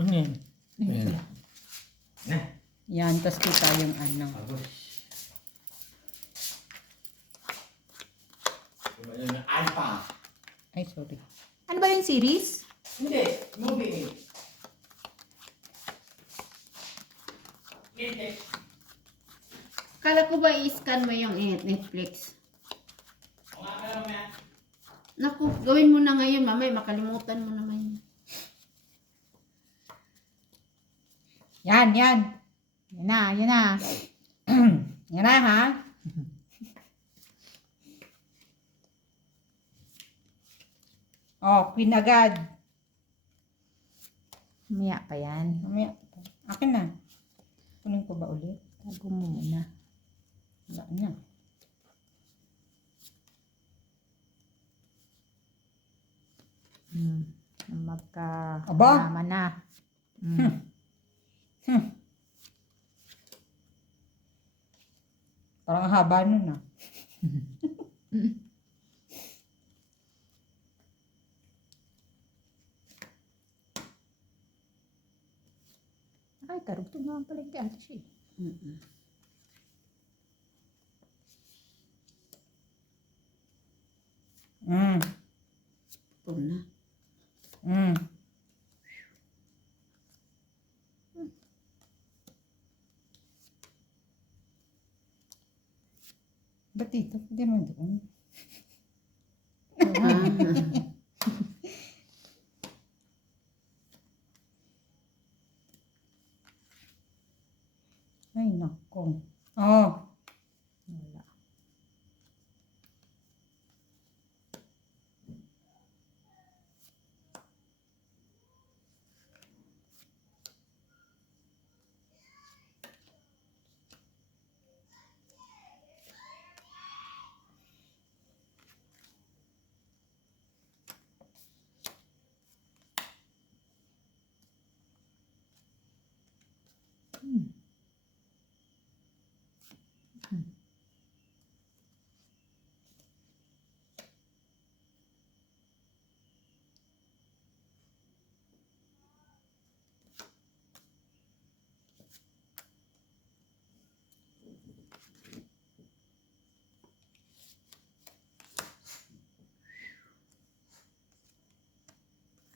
Ano yan? Ayan. Yan, tas kita yung ano. Yung alpha. Ay, sorry. Ano ba yung series? Hindi, movie. Hindi. Kala ko ba i-scan mo yung Netflix? O nga pala mamaya. Naku, gawin mo na ngayon, mamay, makalimutan mo naman yun. Yan, yan. Yan na, yan na. Yan na, ha? Oh, queen agad. Mamaya pa yan. Mamaya. Akin na. Kunin ko ba ulit? Tago mo muna. Wala na. Magka... Aba! Naman na. Parang ang haba nun ah. Ay, karugtog naman pala yung ate siya. Pum na. Ba't dito? Hindi naman doon. Ay, nako. Oh. Wala.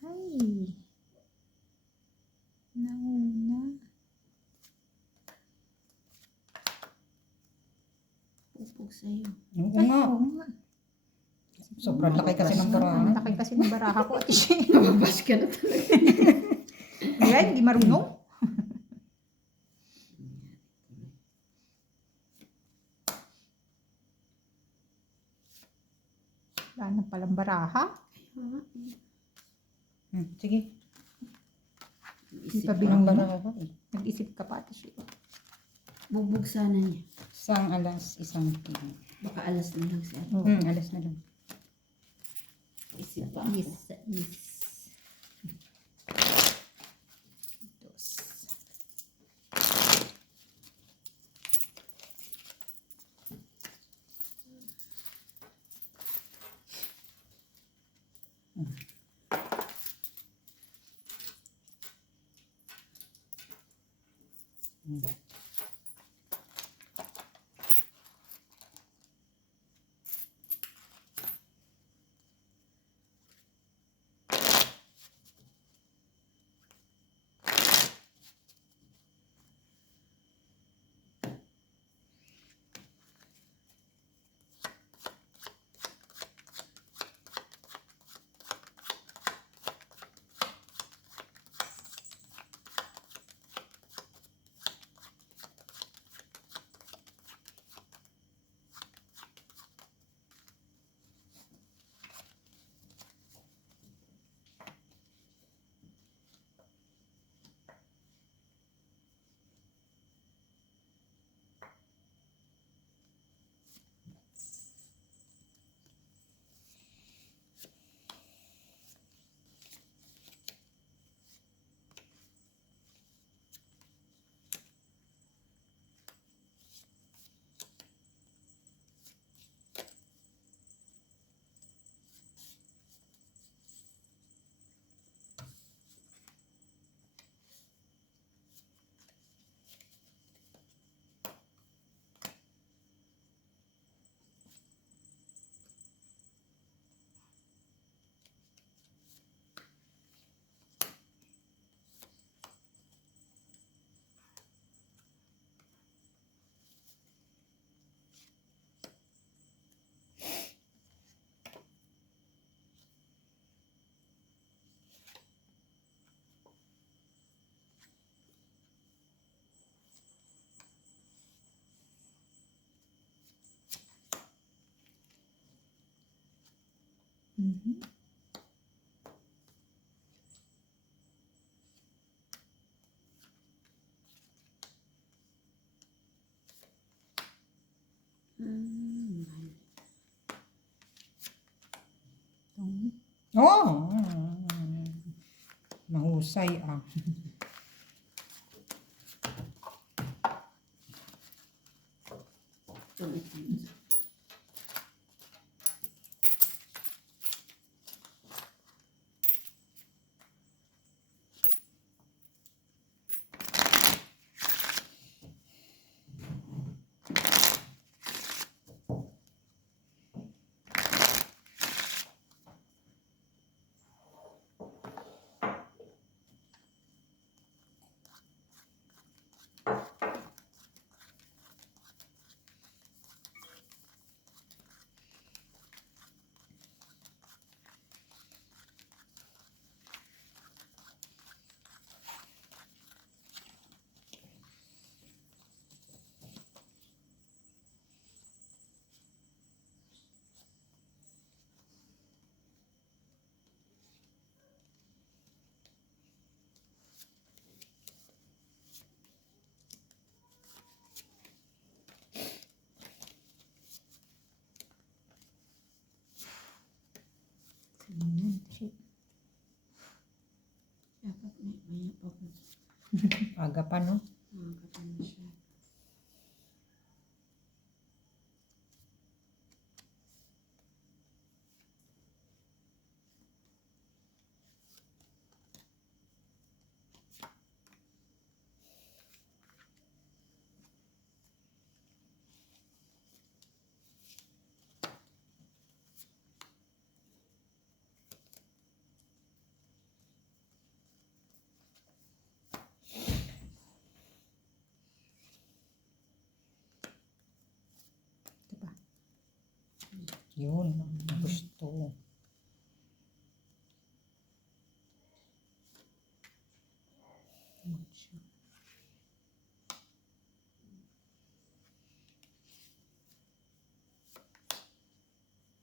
Ay. Nauna. Pupog sa'yo. Oo Ay, nga. oo nga. Sobrang laki kasi ng Ang barahan. laki kasi ng baraha ko at siya. Mababas ka na talaga. Ayan, hindi marunong. Wala na palang baraha. Sige. Hindi pa Ang binang baraha ko eh. Nag-isip ka pa at siya. Bugbog sana niya. Isang alas, isang PM. Baka alas na lang siya. Alas na lang. Isip pa ako. Yes. Dos. Mhm. Oh! Mahusay ah. Aga pa no? Yun, ang gusto.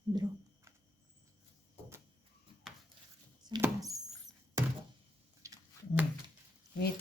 Draw. Wait.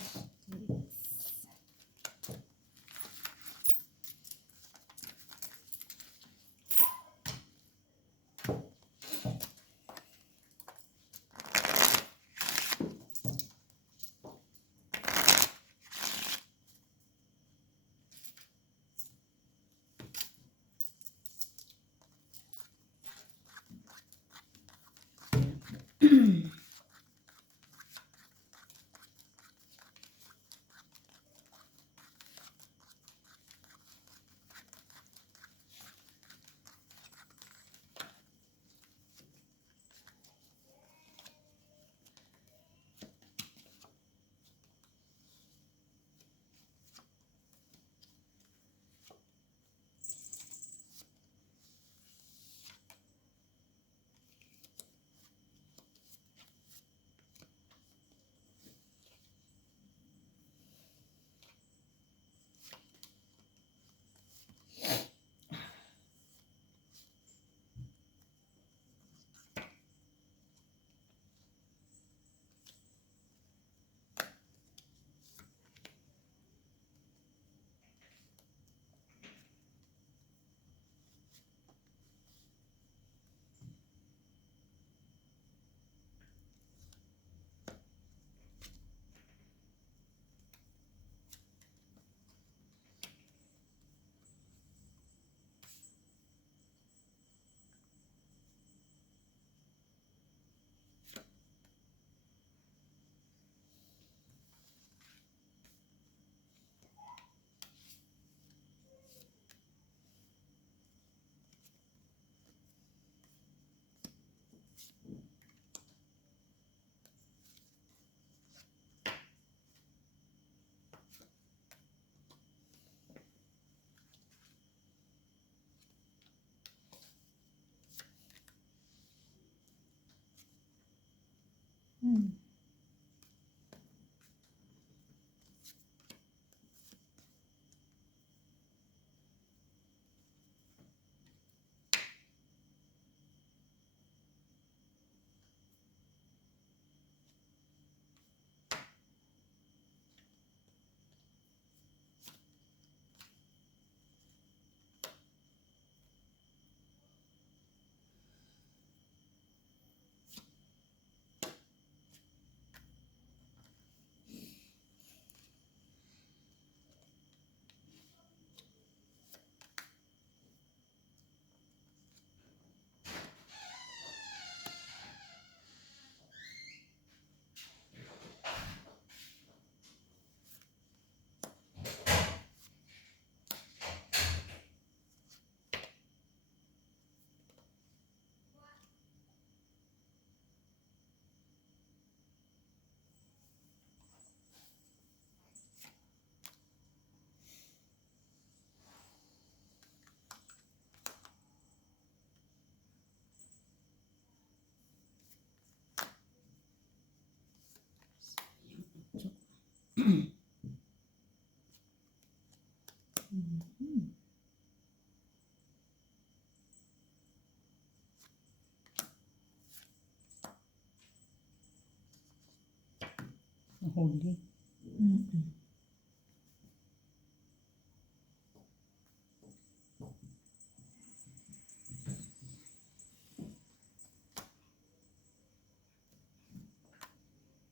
Nahuli.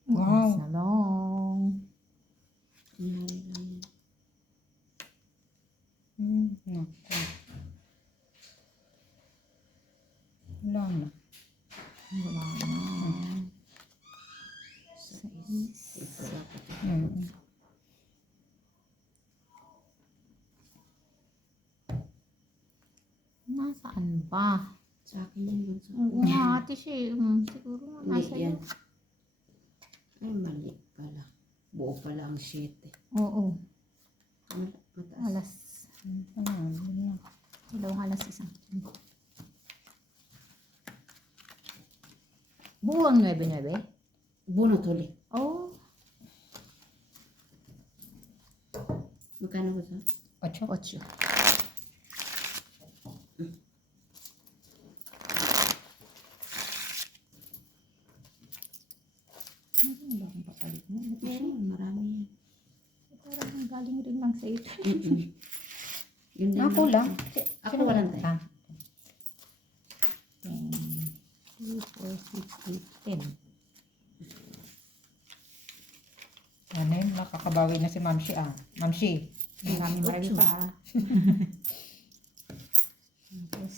Wow. Salong. Naku. Wala na. Wala na. Nasaan ba? Sa akin yan, bunso. Oo nga, ate siya. Siguro nga Hindi nasa yan. iyo. Ay, mali pala. Buo pala ang 7. Oo. Mataas. Alas. Dalawang alas isa. Buwang 9-9? Bunot huli. Oh. Magkano ba sa? 8. Ano ba akong papalit mo? Meron, marami yan. Parang galing rin lang sa ito. Yun din Ako lang. Ako walang tayo. 2, 4, 6, 8, 10. Ano yun? Nakakabawi na si Mamshi Mamshi. Marami pa. Dos.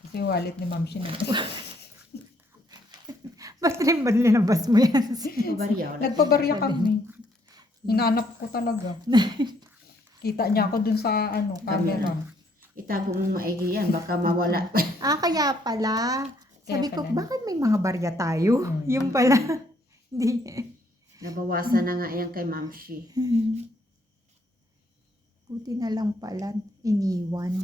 Kasi yung wallet ni Mamshi na. Ba't rin ba linabas mo yan? Pabarya. Nagpabarya kami. Hinanap ko talaga. Kita niya ako dun sa camera. Itago mo maigi yan. Baka mawala. Kaya pala. Sabi Kaya ko, pala. bakit may mga barya tayo? Yung pala. Hindi. Nabawasan na nga yan kay Mamshi. Buti na lang pala. Iniwan.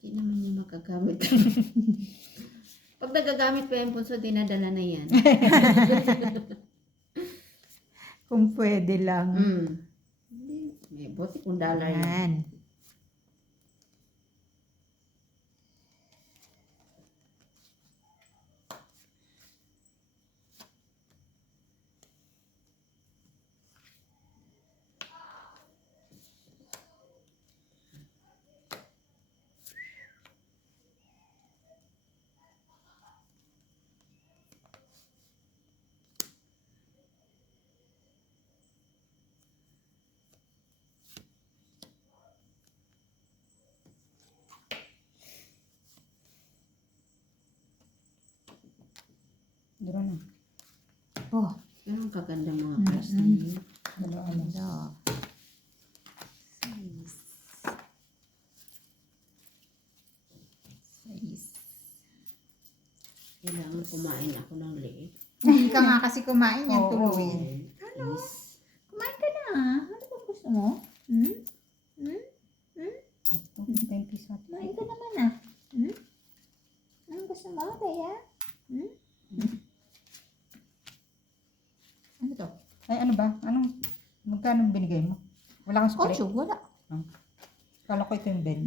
Hindi naman niya makagamit. Pag nagagamit pa yan, punso, dinadala na yan. Kung pwede lang. May buti kung dollar yan. Yan. Dura na. Oh. Pero ang kaganda mga price na yun. Dalawa Ano? alas. 6. Kailangan kumain ako ng leeg. Hindi ka nga kasi kumain yan Oo. tuloy. Yes. Kumain ka na. Ano bang gusto mo? Ito, 10 piso. Kumain ka naman Anong gusto mo, Kaya? Ano to? Ay, ano ba? Magkano binigay mo? Wala kang spray? 8, wala. Kala ko ito yung Ben.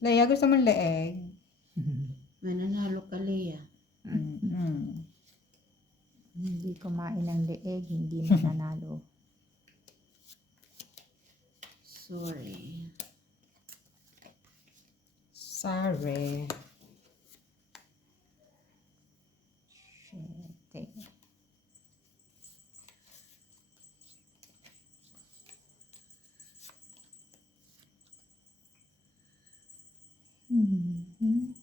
Leia, gusto mo leeg? Mananalo ka, Leia. Hindi kumain ng leeg, hindi mananalo. Sorry. Sorry. Shit. Mhm.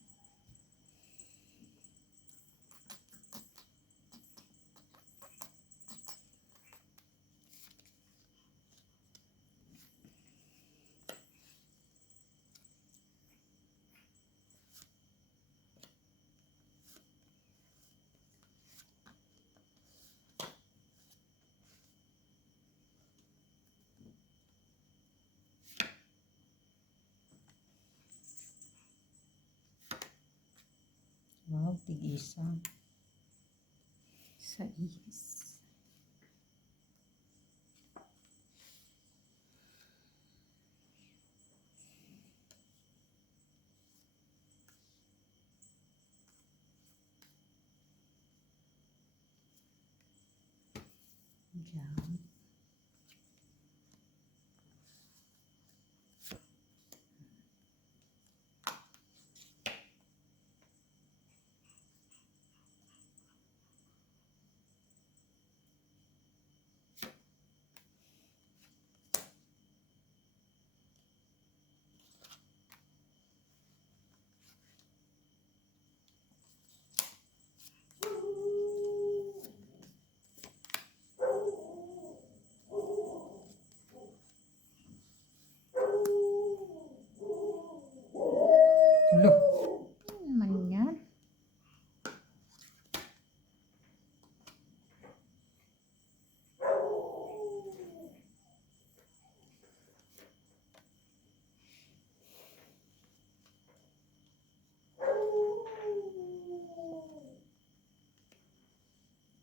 Wow, tig-isa. Sais. Diyan. Lo, Ano naman yan?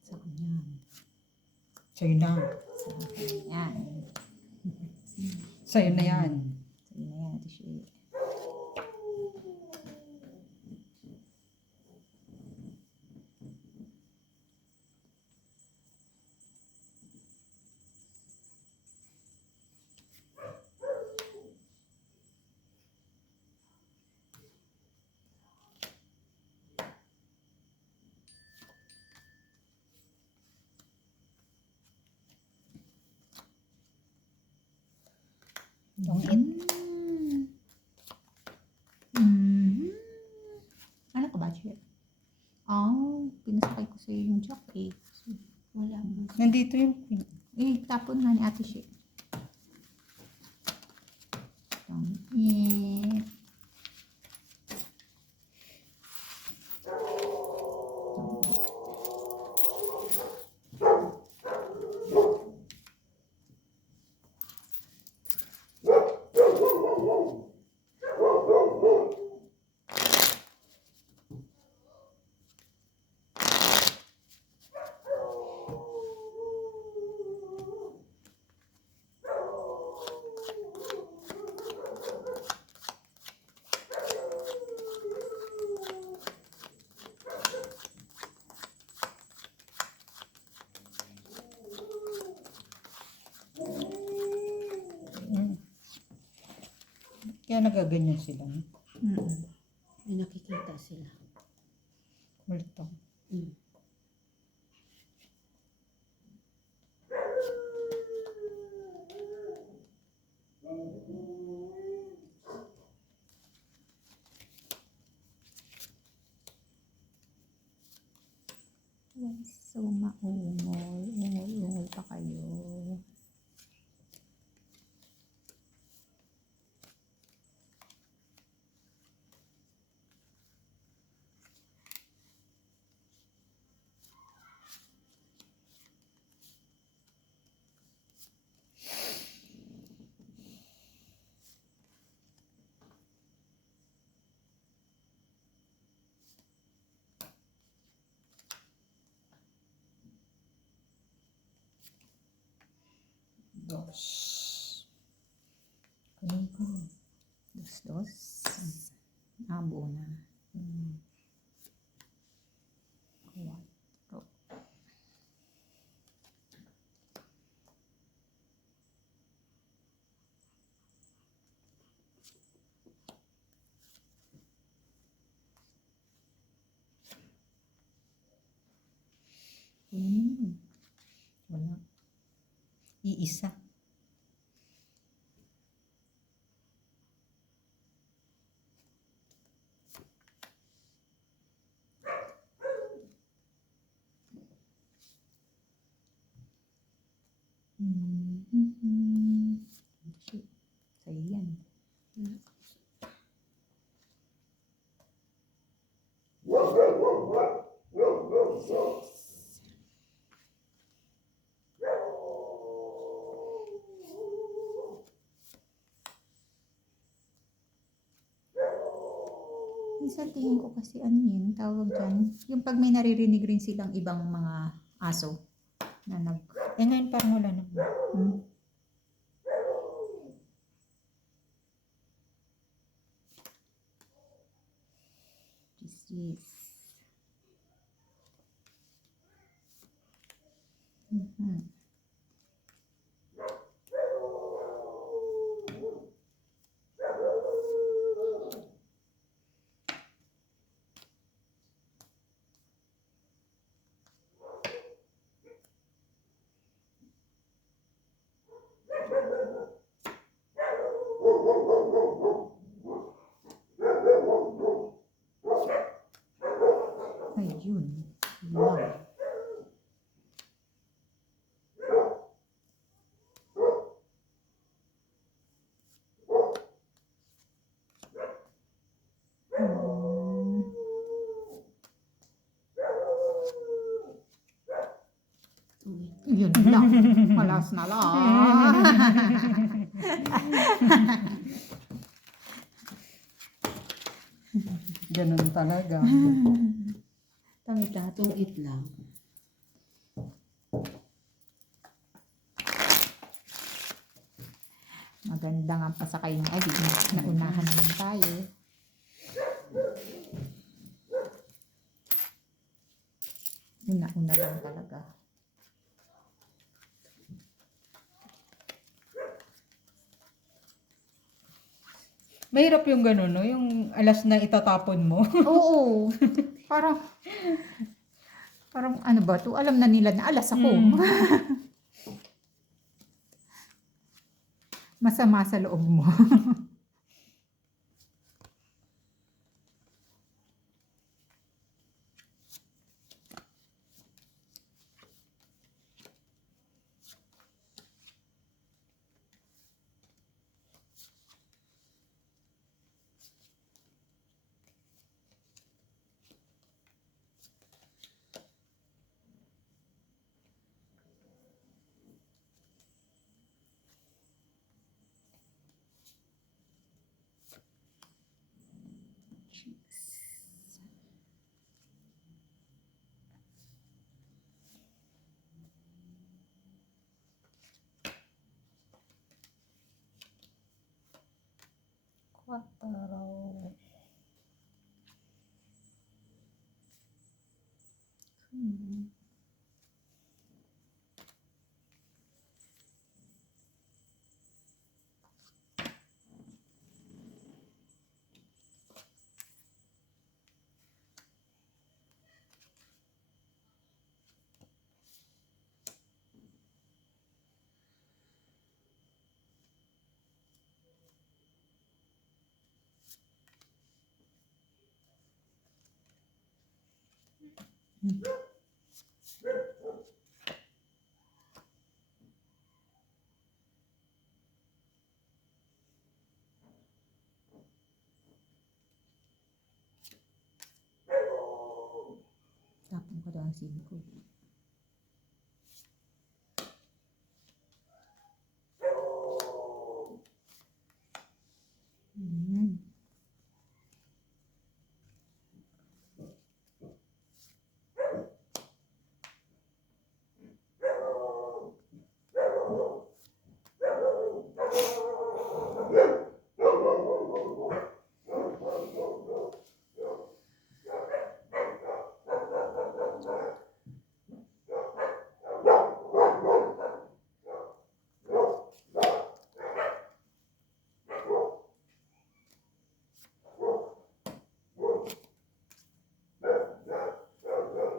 Saan yan? sa'yo na. Yan. Sa'yo na yan. Saan na yan? Ito siya. Tongit. Ano ka ba, Chip? Oh, pinasakay ko sa'yo yung jacket. Wala mo. Nandito yung queen. Tapon nga ni Ate Shi. Tongit. Kaya nagaganyan sila. No? May nakikita sila. Multo. So, maungol. Ungol pa kayo. Dos. Kunin ko. Dos. Buo na. Quatro. Wala. Iisa. Minsan tingin ko kasi ano yun, tawag dyan. Yung pag may naririnig rin silang ibang mga aso na Eh ngayon parang wala na. Hmm. This is... Mhm. Ayun. Lang. Yun lang. Malas na lang. Ganun talaga. Tamit lahat. Tungit lang. Maganda nga pasakay ng alin. Naunahan naman tayo. Una-una lang talaga. Mahirap yung ganun, no? Yung alas na itatapon mo. Oo. Parang ano ba to? Alam na nila na alas ako. Masama sa loob mo. Quattro. Tapon ko daw ang SIM ko.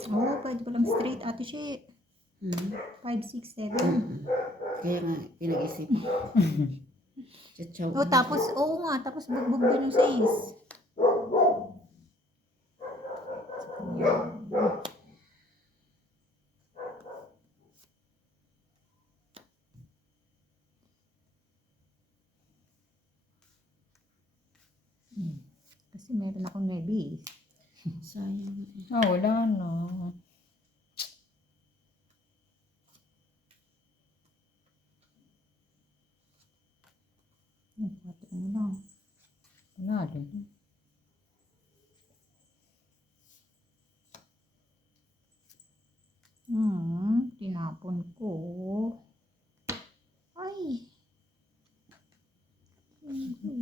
Oh, pwede pa lang straight, Ate She. 5, 6, 7. Kaya nga, pinag-isip. Chachaw. Oh, tapos, oo nga, tapos bugbog din yung 6. Kasi meron akong 9 eh. Sayang. Wala na. Pati ano lang. Wala din. Tinapon ko. Ay.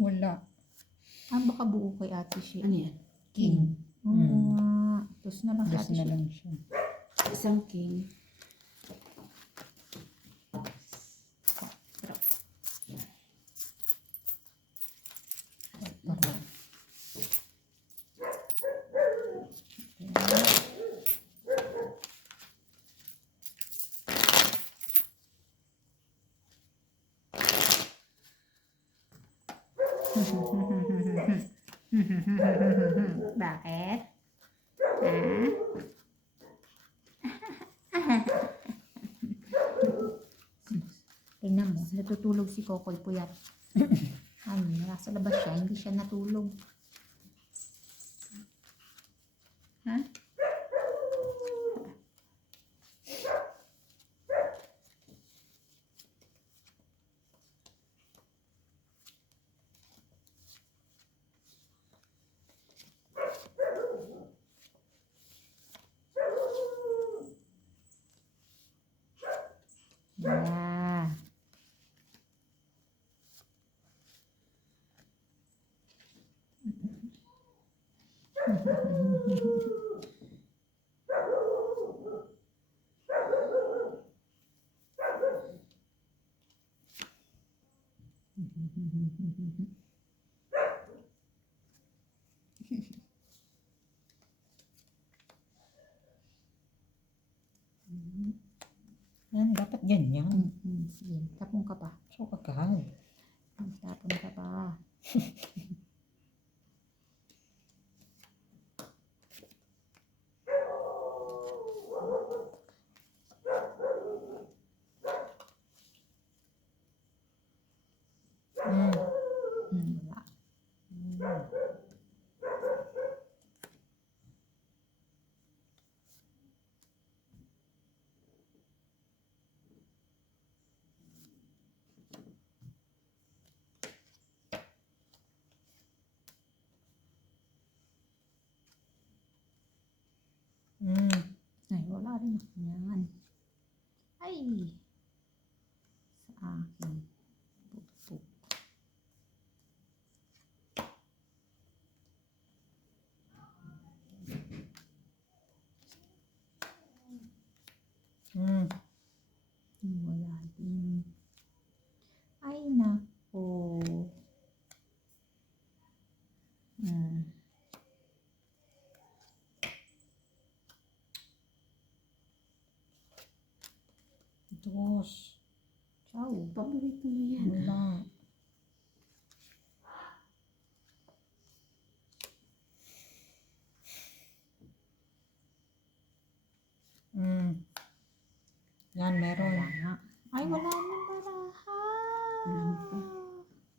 Wala. Baka buo kay ate siya. Ano yan? King. Tapos na lang kay Gas ate na siya. lang siya. Isang king. Para. Bakit? Tingnan mo, natutulog si Kokoy Puyat. Ay, nasa labas siya, hindi siya natulog. Ha? Yeah. Yan, dapat ganyan. Sige, tapon ka pa. So, agad. Tapon ka pa. Wala. Ay, wala rin ako yan. Ay! Sa akin. Pupuk. Wala din. Ay, nako. Dos. Ciao. Paborito mo yan. Wala. Yan, meron. Wala nga. Ay, wala na baraha.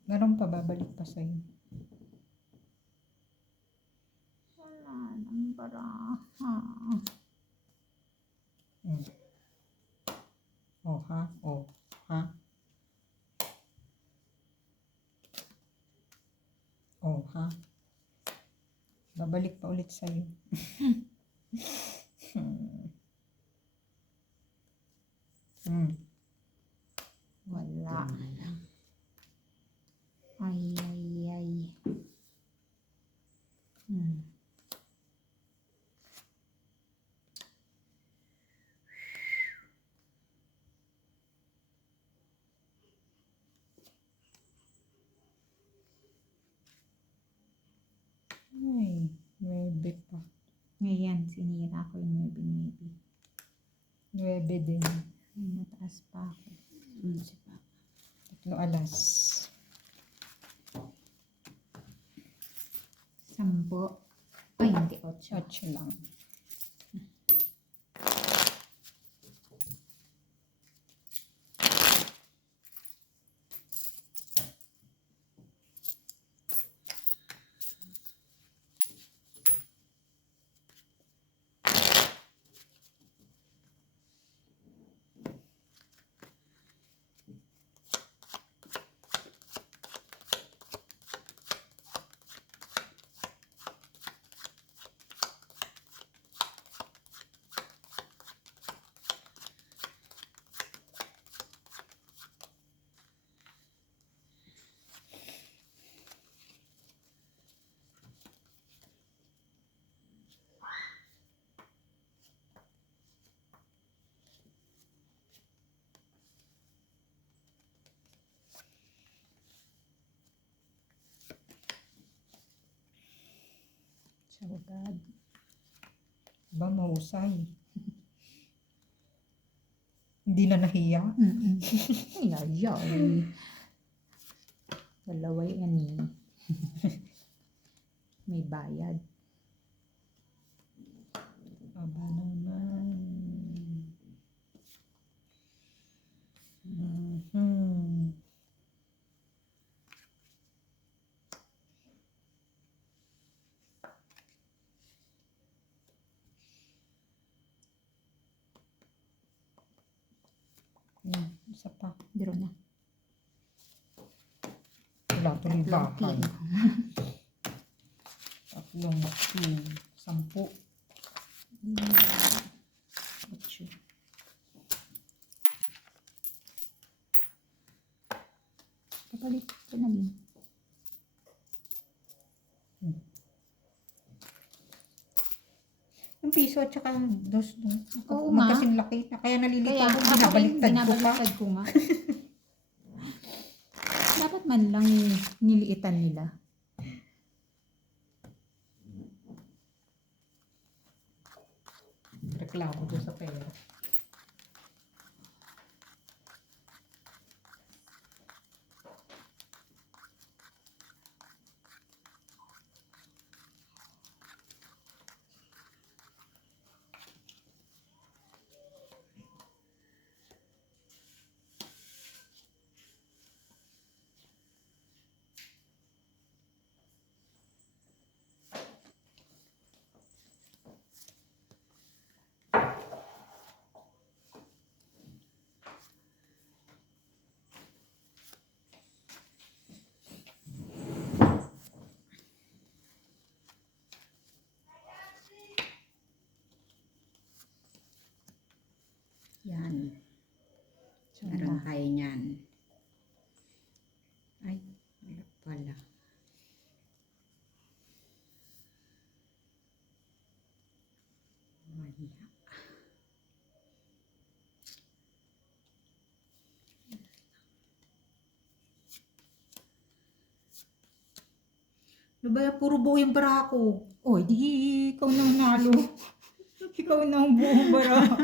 Meron pa, babalik pa sa'yo. Wala nang baraha. Oh, ha? Oh, ha? Oh, ha? Babalik pa ulit sa'yo. Wala. Ay, ay, ay. Ay, nuebe pa. Ngayon, sinira ko yung 9-9. Nuebe din. Ay, mataas pa ako. Si Papa. 3 alas. 10. Ay, hindi, 8. 8 lang. Oh God. Ba, mahusay. Hindi na nahiya. Ay. Dalawa yan eh. May bayad. Aba naman. Mhm. Yan, isa pa. Draw na. Wala tuloy Tatlong bakal. king. Tatlong king. 10. Ocho. Kapalit ko na din. Yung piso at saka dos. Oo nga. Magkasing laki na kaya nalilito Kaya ako. ako rin, Binabaliktad ko pa. binabaliktad ko nga. Dapat man lang niliitan nila. Reklamo doon sa pera. Yan. So, Meron tayo niyan. Ay, wala pala. Wala. Ano ba yan? Puro buo yung bara ko. oh, di ikaw na nalo. Ikaw na ang buong baraha.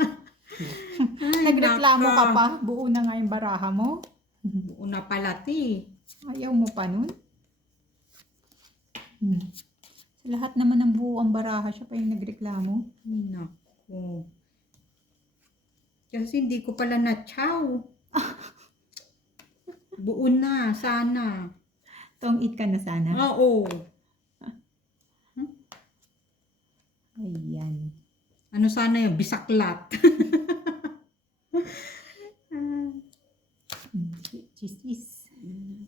Nagreklamo ka pa? Buo na nga yung baraha mo? Buo na pala, ti. Ayaw mo pa nun? Sa lahat naman ng buo ang baraha, siya pa yung nagreklamo. Ay, naku. Kasi hindi ko pala na-chow. Buo na, sana. Tong eat ka na sana. Oo. Ayan. Ano sana yun? Bisaklat. Cheese.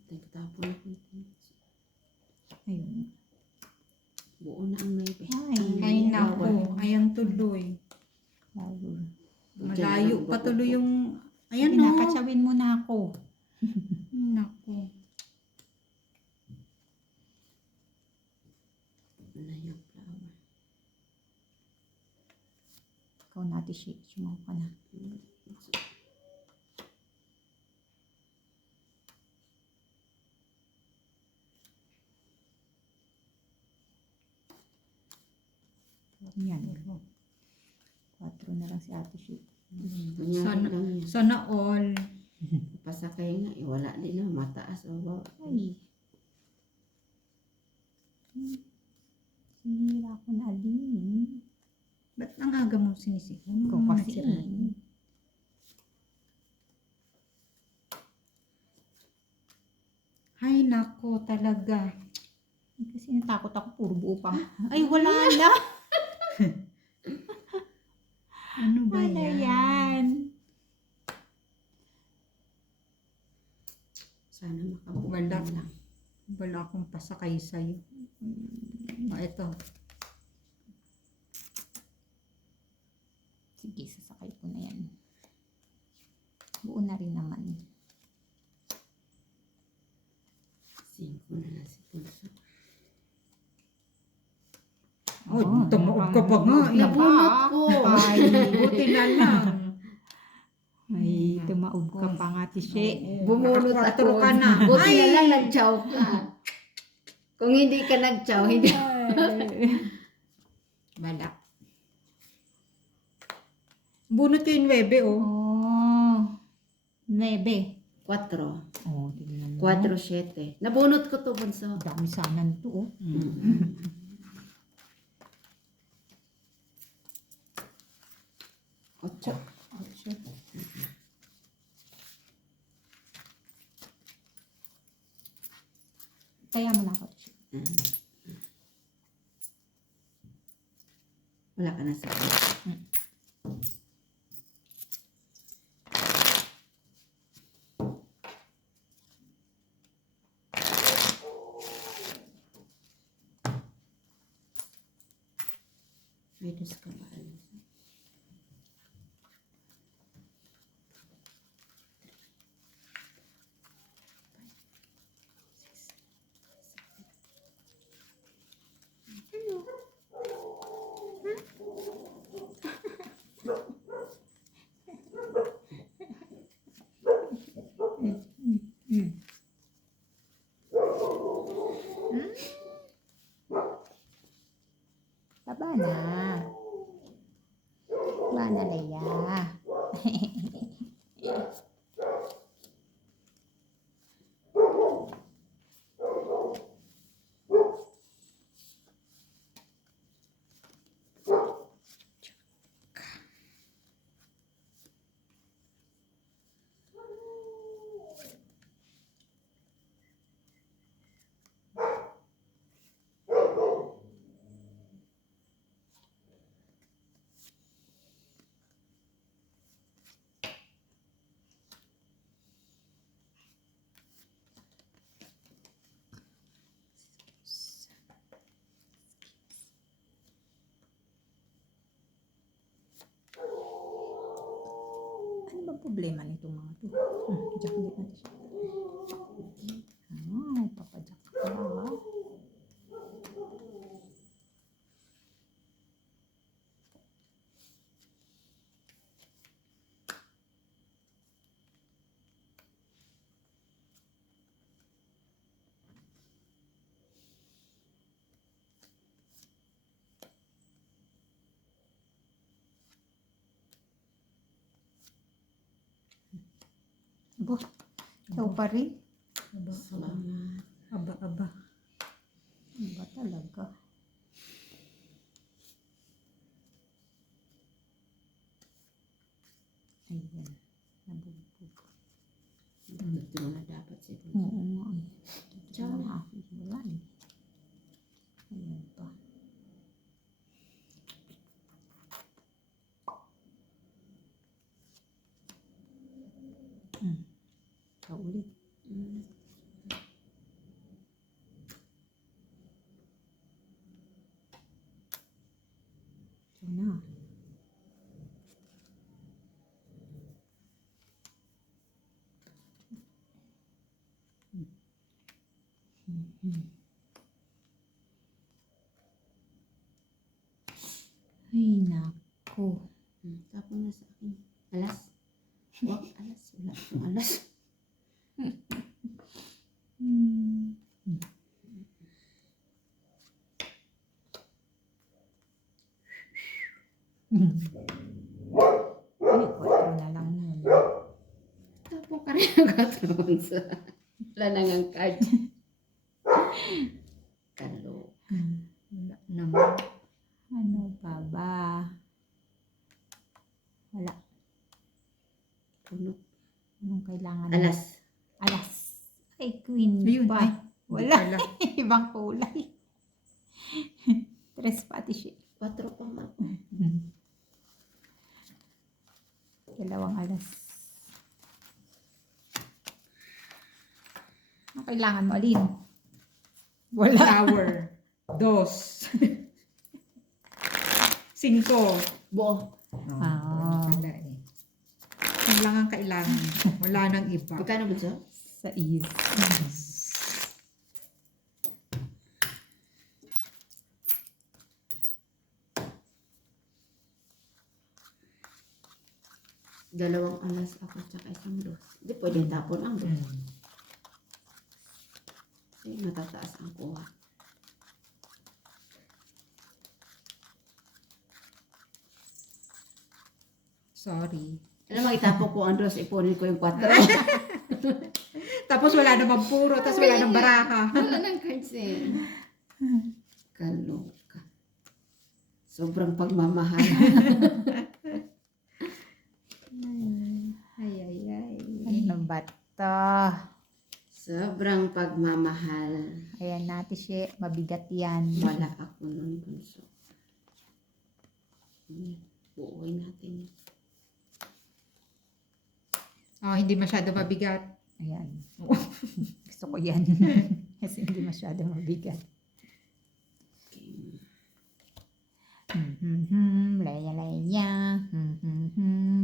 Tagtapon ako. Ayun. Buo na ang naipe. Ay, naku. Ayan tuloy. Flour. Malayo pa tuloy yung... Ayan, Sige na, no? katsawin mo na ako. Naku. Na yung flower. Ikaw natin shake. Sumaw ka na. Yan. 4 na lang si Ate Shi. Kunyari Sana, lang yan. sana all. Pasakay nga, wala din na mataas o ba? Ay. Sinira ko na alin. Ba't ang aga mo sinisihan? Ikaw kasi. Ay, nako talaga. Kasi natakot ako, puro buo pa. Ay, wala na. Ano ba Ano yan? yan? Sana makabuo Wala. lang. Wala akong pasakay sa'yo. Ito. Sige, sasakay ko na yan. Buo na rin naman. 5 na lang si Pulso. Oh, tumuog ka pa nga. Nabunot ko. Ay, Buti na lang. ay tumaob ka pa nga, Tishe. Bumunot Nakakwartero ako. ka na. Buti Ay! na lang nag-chow ka. Kung hindi ka nag-chow, hindi. Balak. Bunot ko yung 9, oh. Oh. 9. 4. Oh, tignan mo. 4, 7. Nabunot ko to, bunso. Dami sana nito, oh. Ocho. 8. Kaya mo na ako. Wala ka na sa May dos ka ba? Taba na. Taba na, Leia. Ano ba problema nito mga to? Jack ulit natin siya. Papajack ka ba? Aba, ikaw pa rin? Salamat. Aba. Ano ba talaga? Ayan, nabugbog. Ito mo na dapat si bunso. Oo nga. Tiyaw na. Wala eh. Ayan pa. Ikaw ulit. Ikaw na. Ay, nako. Tapon na sa akin. Alas. Wag alas. Wala akong alas. Ay, 4 na lang yun. Tapon ka rin ang 4, bunso. Wala na ngang card. Kalo. Wala naman. Ano pa ba? Wala. Puno. Anong kailangan? Alas. Alas. Ay, queen Ayun, pa. ay. Wala. Wala. Ibang kulay. Tres pati siya. 4 pa nga ako. Dalawang alas. Ang kailangan mo, Alin? Wala. Flower. 2. 5. Buo. Ah. Wala eh. Yan lang ang kailangan. Wala nang iba. Magkano bunso? Sa is. Dalawang alas ako tsaka isang dos. Hindi pwede tapon ang dos. Kasi matataas ang kuha. Sorry. Alam mo, itapo ko ang dos, ipunin ko yung 4. Tapos wala namang puro, tapos wala nang baraha. Wala nang cards eh. Kaloka. Sobrang pagmamahal. Ay, ay, ay. Ano ba to? Sobrang pagmamahal. Ayan natin siya. Mabigat yan. Wala ako nun, bunso. Buuin natin. Oh, hindi masyado mabigat. Ayan. Gusto ko yan. Kasi hindi masyado mabigat. Laya laya.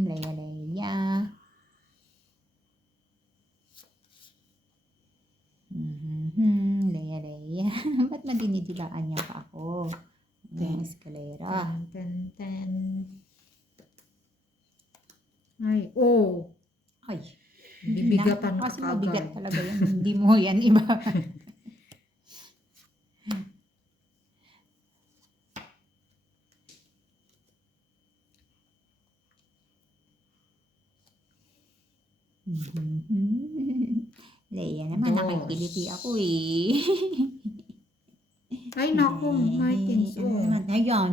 Laya laya. Laya laya. Ba't madinidilaan niya pa ako? Ayan, eskalera. Ten, ten. Ay, oh. Ay. Bibigatan ka Kasi agad. mabigat talaga yan. Hindi mo yan iba. Leia naman, Dos. nakikiliti ako eh. Ay, naku, Martins. Ano Oh. naman, ayan.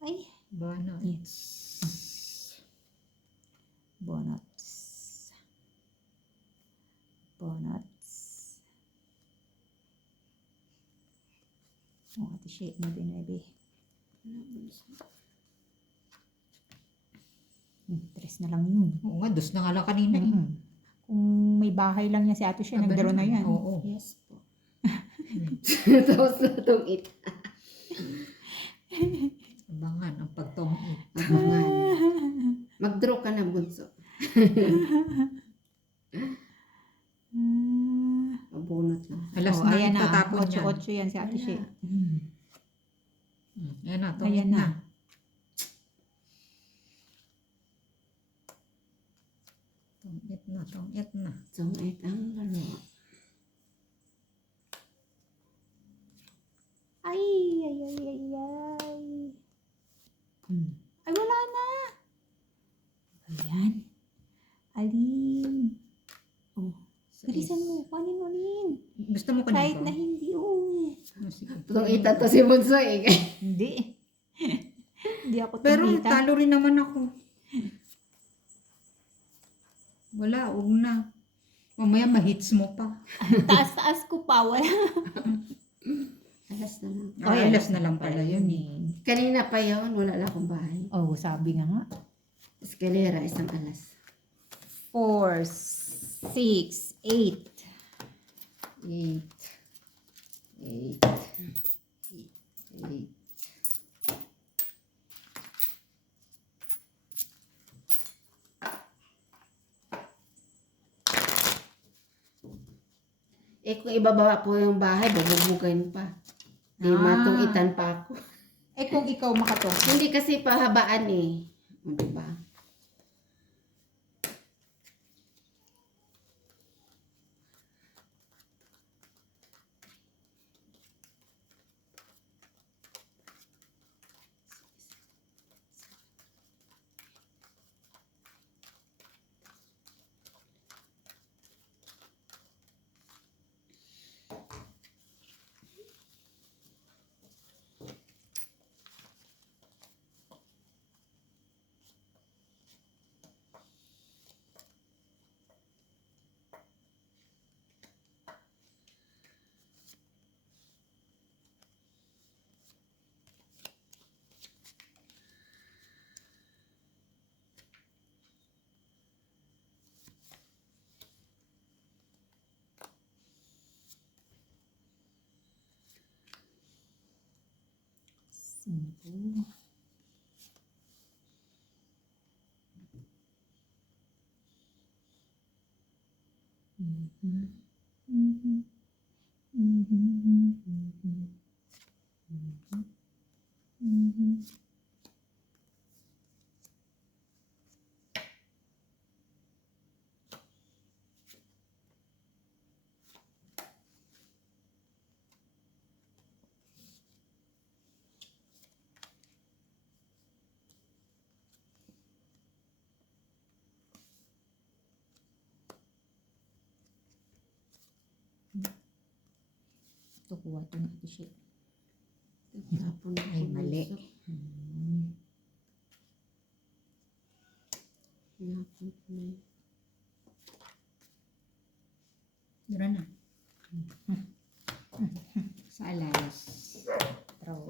Ay, Bana. yes. Bonots. Bonots. Oh, ati shit na din, baby. Tres na lang yun. Oo nga, dos na nga lang kanina eh. Kung may bahay lang niya si Ate Shea, nagdaro na yan. Oo. Yes po. Tapos na itong Abangan ang pagtong-it. Abangan. Mag-draw ka na, bunso. Mabunot na. Alas Oh, na ayan na. itatapon yan. 8-8 yan si Ate Shea. Ayan na, Ayan tong-it na. na. Tong-it na, tong-it na. Itong ang laro. Ay, ay, ay, ay, ay. Ay, wala na. Ayan. Alin. Oh, bilisan mo. Panin mo, Alin. Gusto mo kanina? Kahit na hindi, oh. Sige. Itong to si bunso eh. Hindi. Hindi ako Pero tumita. talo rin naman ako. Wala, huwag na. Mamaya ma-hits mo pa. Taas-taas ko pa. Wala. Alas na lang. Alas na lang pala yun eh. Kanina pa yun, wala lang akong bahay. Oh, sabi nga nga. Eskalera, isang alas. 4, 6, 8. 8. 8. Eh kung ibababa po yung bahay, bububugayin pa. Di matungitan pa ako. Eh kung ikaw makatong. Hindi kasi pahabaan eh. O, diba? Simple. Ito, kuha ito na ito siya. Tapon ako Ay, mali. bunso. Tinapon ko na yun. Dura na. Sa alas. Throw.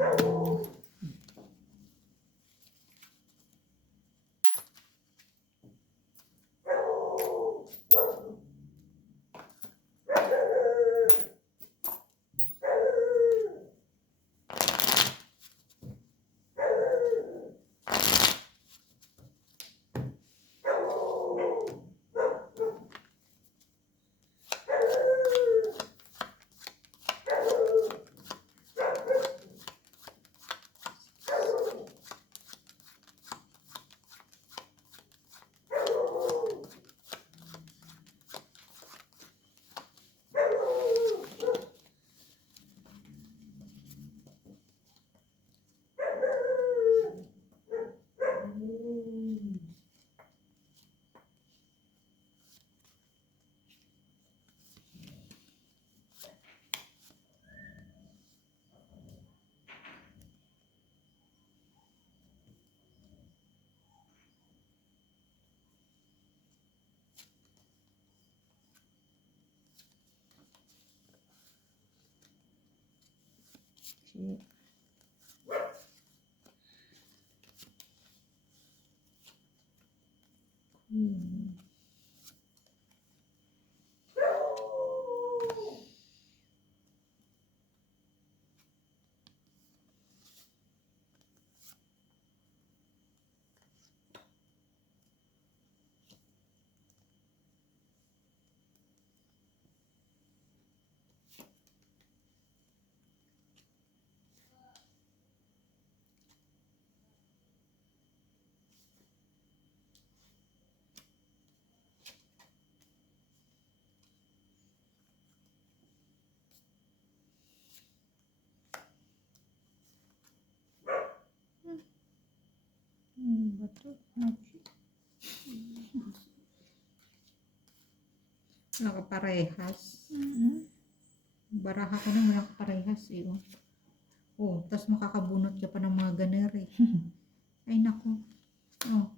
Shit. Bato. Nakaparehas. Baraha ko na wala kaparehas eh. Oh, oh tapos makakabunot ka pa ng mga ganer eh. Ay nako. Oh.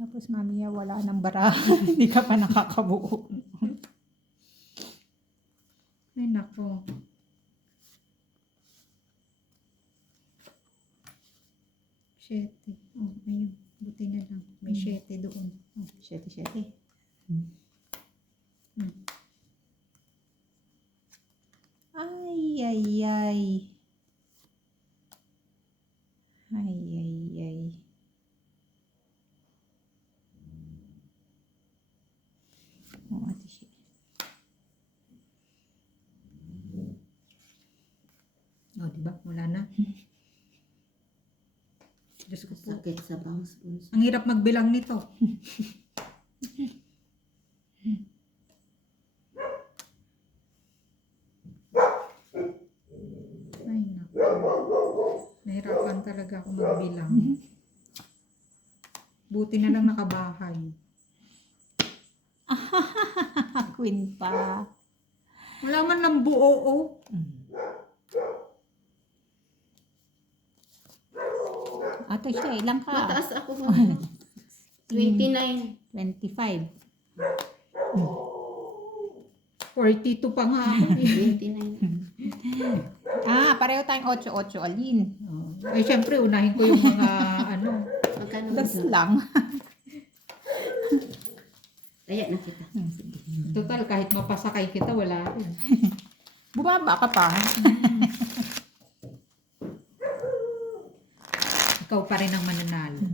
Tapos mamaya wala nang bara. Hindi ka pa nakakabuo. Ay nako. Siyete. Oh, ayun. Buti na lang. May siyete doon. Oh, Shete. Ay. Oh, ate siya. oh diba? Wala na. Diyos ko po. Sakit sa bangs bunso. Ang hirap magbilang nito. Ay, naku. Nahirapan talaga ako magbilang. Buti na lang nakabahay. Queen pa. Wala man lang buo, oh. Ate siya, ilang ka? Mataas ako bunso. 29. 25. 42 pa nga ako eh. 29. Pareho tayong 8-8. Alin? Eh, syempre, unahin ko yung mga, ano, Magkano Das bunso? lang. Kaya na kita. Sige. total, kahit mapasakay kita, wala rin. Bumaba ka pa. Ikaw pa rin ang mananalo.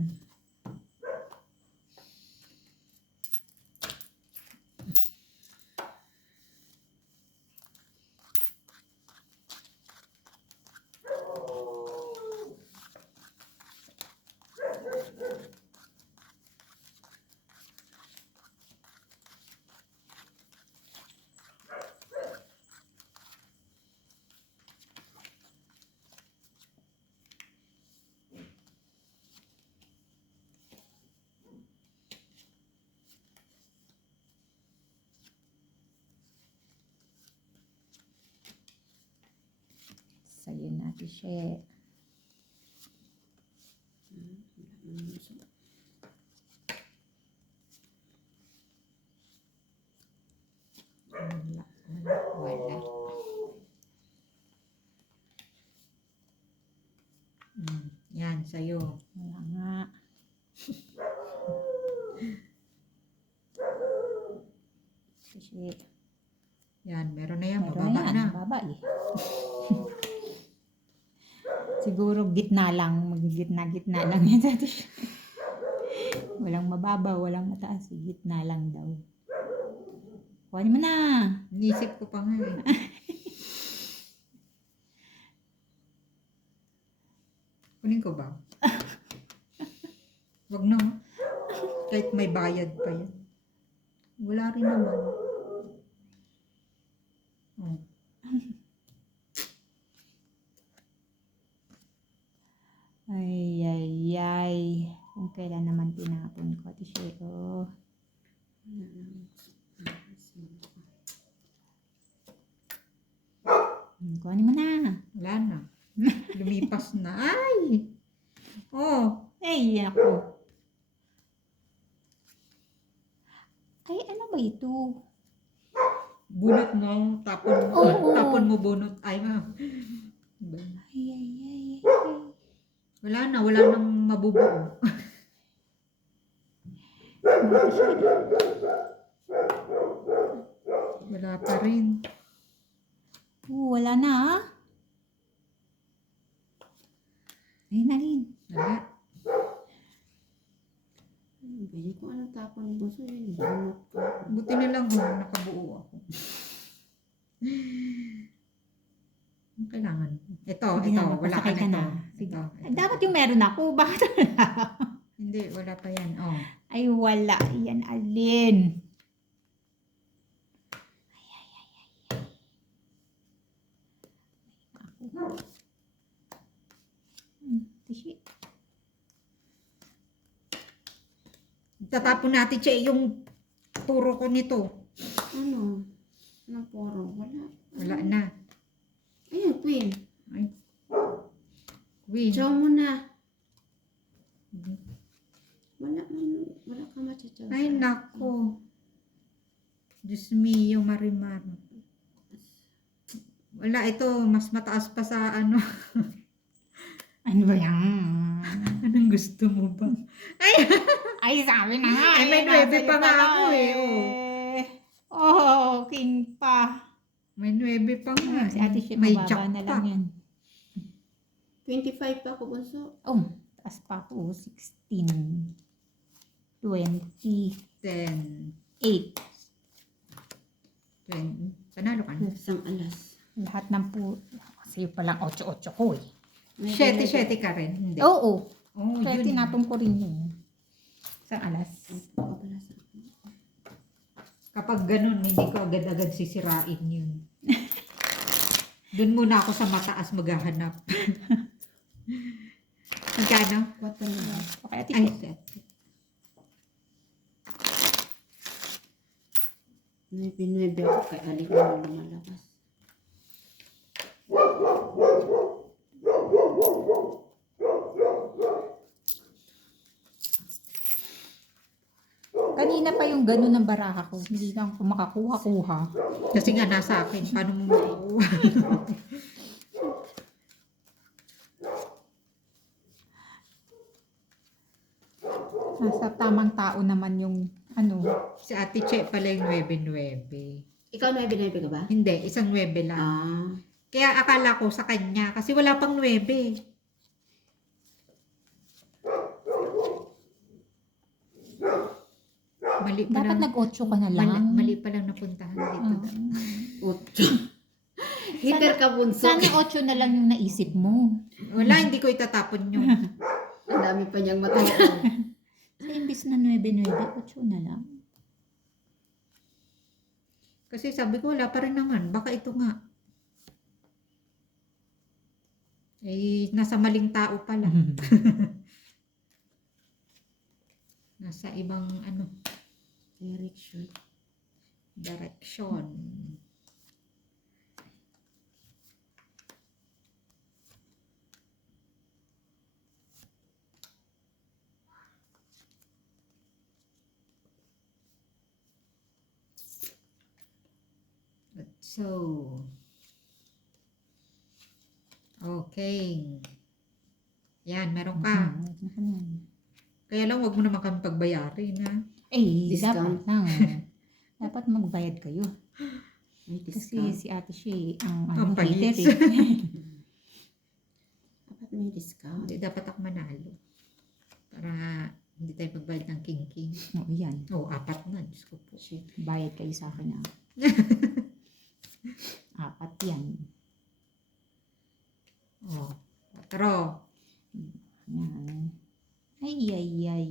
Ate She. Wala. Yan, sa'yo. Wala nga. Ate She. Yan, meron na yan. Meron Mababa yan, na. mababa eh. Siguro gitna lang, mag-gitna-gitna lang yan Ate She. Walang mababa, walang mataas, gitna lang daw. Kuhanin mo na. Inisip ko pa nga eh. Kunin ko ba? Wag na. Kahit may bayad pa yan. Wala rin naman. Oh. Ay, ay, ay. Kung kailan naman tinapon ko, Ate She. Oh. Kuhanin mo na. Wala na. Lumipas na. Ay! Oh. Ay, ako. Ay, ano ba ito? Bunot mo. Tapon mo. Oo. Tapon mo bunot. Ay, ma. Ay, ay, ay, ay. Wala na. Wala nang mabubuo. Ate She. Wala pa rin. Wala na ah. Ayun na rin. Wala. Pwede ko ano tapon ni Bunso yun. Bunot ka. Buti na lang nakabuo ako. Ang kailangan. Ito, Sige ito. na, Wala ka magpasakay ka na na. ito. Sige. Ito, Ay, ito. dapat yung meron ako. Bakit wala? Hindi, wala pa yan. Oh. Ay, wala. Yan, alin. Ay, ay, ay, ay. Ako. Tishi. Tatapon natin siya yung turo ko nito. Ano? Anong poro? Wala. Wala na. Ayun, Queen. Win. Chow mo na. Wala ka machachaw. Ay, nako. Diyos mio, Marimar. Wala, ito. Mas mataas pa sa ano. Ano ba yan? Anong gusto mo ba? Ay, sabi na nga. Ay, may nasa 9 iyo pa nga pala ako eh, Oh, king pa. May 9 pa nga. Si Ate She, May mababa jack na pa. lang yan. 25 pa ako, Bunso. Oh, taas pa ako. 16. 28. 10. 20. Panalo ka na. Isang alas. Lahat ng po. Sa'yo palang 8-8 ko eh. 7 ka rin. Hindi. Oo. Oh, Kaya yun. tinapon ko rin yun. Sa alas. Kapag ganun, hindi ko agad-agad sisirain yun. Doon muna ako sa mataas maghahanap. Magkano? 4 na. Okay, Ate Ay, She. 9 ako kay Alik na lumalabas. Kanina pa yung ganun ng baraha ko. Hindi lang ako makakuha-kuha. Kasi nga nasa akin, paano mo makuha? Nasa tamang tao naman yung ano. Si Ate Che pala yung 9-9. Ikaw 9 ka ba? Hindi, isang 9 lang. Ah. Kaya akala ko sa kanya, kasi wala pang 9. Mali pa Dapat lang. nag-8 ka na lang. Mali pa lang napuntahan dito. Utso. Hiper ka, Bunso. Sana 8 na lang yung naisip mo. Wala, hindi ko itatapon yung Ang dami pa niyang matuto. Sa imbis na 9-9, 8 na lang. kasi sabi ko wala pa rin naman. Baka ito nga. Eh, nasa maling tao pala. Nasa ibang ano, Direction. direction. So, okay. Yan, meron ka. Kaya lang, wag mo naman kami pagbayarin, ha? Eh, Discount. dapat lang. Dapat magbayad kayo. May Kasi discount. si Ate Shea, ang Ang pangit. catering. Dapat may discount. Hindi, dapat ako manalo. Para hindi tayo magbayad ng king-king. O, yan. Oh, 4 na. Diyos ko po. Shit. Bayad kayo sa akin, ah. 4 yan. Oh, 4. Yan. Ay, ay, ay.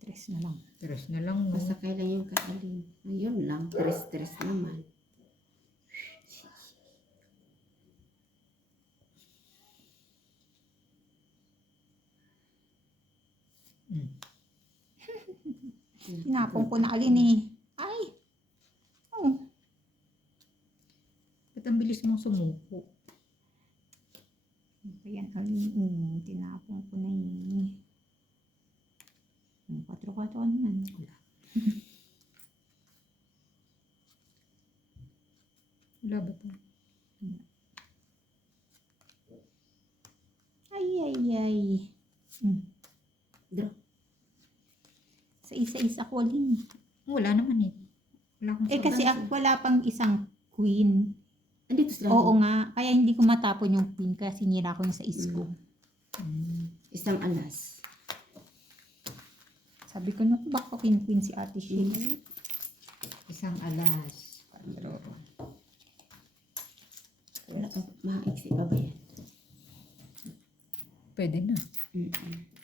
Tres na lang. 3 na lang, no? Basta kailan yung kaalin. Ayun lang. Tres naman. Tinapong ko na alin eh. Ay! Oh, Ba't ang bilis mong sumuko? ayan, alin. Tinapong ko na eh. 4-4 naman. Wala ba to? Ay, ay, ay. Draw. Sa isa-isa ko alin. Wala naman eh. Wala akong Eh kasi wala pang isang queen. Andito sila. Oo nga, kaya hindi ko matapon yung queen kasi sinira ko yung sa isko. Isang alas. Sabi ko na, baka queen si Ate Shea. Isang alas. 4. Wala pa. Maiksi pa ba yan? Pwede na. Mm-mm.